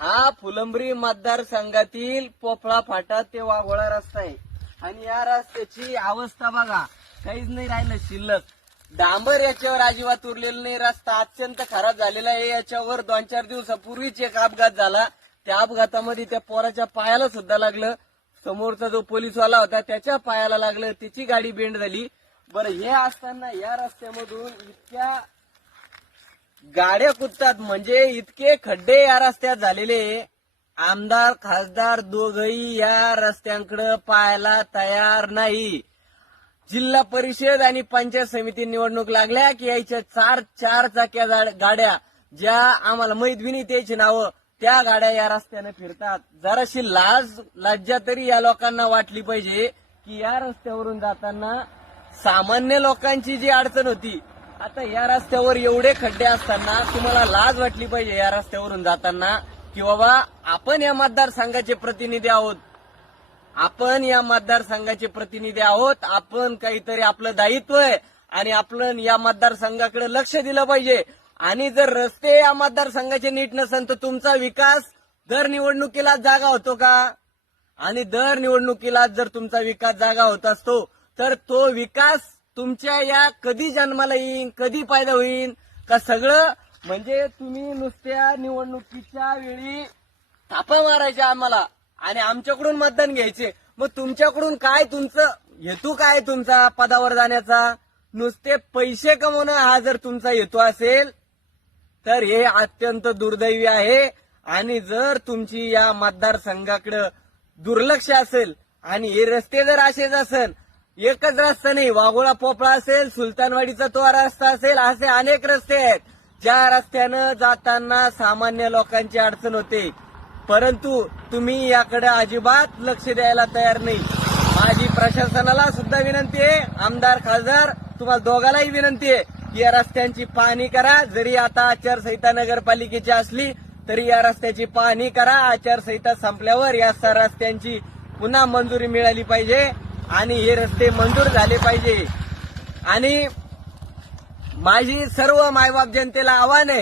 हा फुलंब्री मतदारसंघातील पोफळा फाटा ते वाघोळा रस्ता आहे आणि या रस्त्याची अवस्था बघा, काहीच नाही राहिलं शिल्लक. डांबर याच्यावर अजिबात उरलेलं नाही. रस्ता अत्यंत खराब झालेला आहे. याच्यावर 2-4 दिवसापूर्वीच एक अपघात झाला. त्या अपघातामध्ये त्या पोराच्या पायाला सुद्धा लागलं. समोरचा जो पोलीसवाला होता त्याच्या पायाला लागलं, त्याची गाडी बेंड झाली. बरं, हे असताना या रस्त्यामधून इतक्या गाड्या कुदतात, म्हणजे इतके खड्डे या रस्त्यात झालेले. आमदार खासदार दोघही या रस्त्यांकडे पाहायला तयार नाही. जिल्हा परिषद आणि पंचायत समिती निवडणूक लागल्या की यायच्या 4 चाक्या गाड्या, ज्या आम्हाला माहित बी नाही त्याची नावं, त्या गाड्या या रस्त्याने फिरतात. जराशी लज्जा तरी या लोकांना वाटली पाहिजे की या रस्त्यावरून जाताना सामान्य लोकांची जी अडचण होती, आता या रस्त्यावर एवढे खड्डे असताना तुम्हाला लाज वाटली पाहिजे या रस्त्यावरून जाताना की बाबा आपण या मतदारसंघाचे प्रतिनिधी आहोत. आपण या मतदारसंघाचे प्रतिनिधी आहोत. आपण काहीतरी आपलं दायित्व आहे आणि आपण या मतदारसंघाकडे लक्ष दिलं पाहिजे. आणि जर रस्ते या मतदारसंघाचे नीट नसेल तर तुमचा विकास दर निवडणुकीला जागा होतो का? आणि दर निवडणुकीला जर तुमचा विकास जागा होत असतो तर तो विकास तुमच्या या कधी जन्माला येईन, कधी फायदा होईल का? सगळं म्हणजे तुम्ही नुसत्या निवडणुकीच्या वेळी थापा मारायच्या आम्हाला आणि आमच्याकडून मतदान घ्यायचे. मग तुमच्याकडून काय, तुमचं हेतू काय तुमचा पदावर जाण्याचा? नुसते पैसे कमवणं हा जर तुमचा हेतू असेल तर हे अत्यंत दुर्दैवी आहे. आणि जर तुमची या मतदारसंघाकडे दुर्लक्ष असेल आणि हे रस्ते जर असेच असेल, एकच रस्ता नाही, वाघोळा पोफळा असेल, सुलतानवाडीचा तो रस्ता असेल, असे अनेक रस्ते आहेत ज्या रस्त्यानं जाताना सामान्य लोकांची अडचण होते, परंतु तुम्ही याकडे अजिबात लक्ष द्यायला तयार नाही. माझी प्रशासनाला सुद्धा विनंती आहे, आमदार खासदार तुम्हाला दोघांनाही विनंती आहे की या रस्त्यांची पाहणी करा. जरी आता आचारसंहिता नगरपालिकेची असली तरी या रस्त्याची पाहणी करा. आचारसंहिता संपल्यावर या रस्त्यांची पुन्हा मंजुरी मिळाली पाहिजे आणि हे रस्ते मंजूर झाले पाहिजे. आणि माझी सर्व मायबाप जनतेला आव्हान आहे